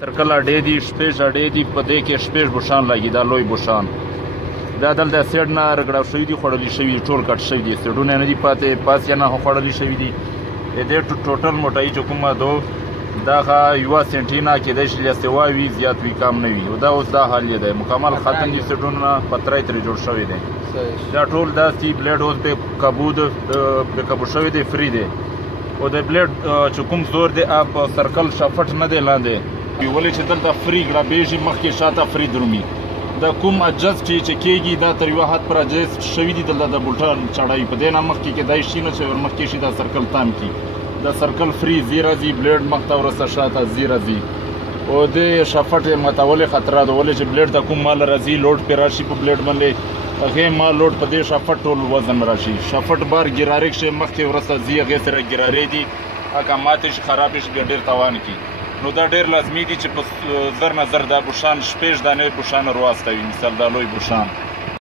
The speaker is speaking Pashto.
سرکل اډې دي شپږ اډې دي په دې کې شپږ بوشان لګي دا لوی بوشان دا دلته سیډ نه رګړاو شوي دي خوړلي شوي ټول کټ شوي دي سیډونه نه دي پاتې پاس یې نه خوړلي شوي دي د دې ټوټل موټایي چې کومه دو دا یوه سنټینه کېدای شي لسیوا وي زیات وي کم نه وي او دا اوس دا حال یې دی مکمل ختم دي سیډونه پتری ترې جوړ شوی دی دا ټول داسې بلیډ اوس بې کابو شوی دی فری دی او د بلیډ چې کوم زور دی په سرکل شافټ نه دی لاندې ولې چې دلته فری ګړبېږي مخکې شاته فری درومي دا کوم اجست چې کېږي دا تر یوه حد پر اجست شوي دي دلته د بوټان چړایي په دې نه مخکې کېدای شي نه چې ورمخکې شي دا سرکل تام کړي دا سرکل فری ځي راځي بلیډ مخته ورسته شاته ځي راځي او دې شافټ یې ماتولې خطره ده ولې چې بلیډ ته کوم مال راځي لوډ پرې راشي په بلیډ باندې هغې مال لوډ په دې شافټ ټول وزن راشي شافټ بار ګرارې کښې مخکې ورسته ځي هغې سره ګرارې دي هغه ماتې شي خرابې شي بیا ډېر تاوان کړي نو دا ډېر لازمي دي چې په زر نه زر دا بوشان شپږ دانې بوشان ور واستوي مثال دا لوی بوشان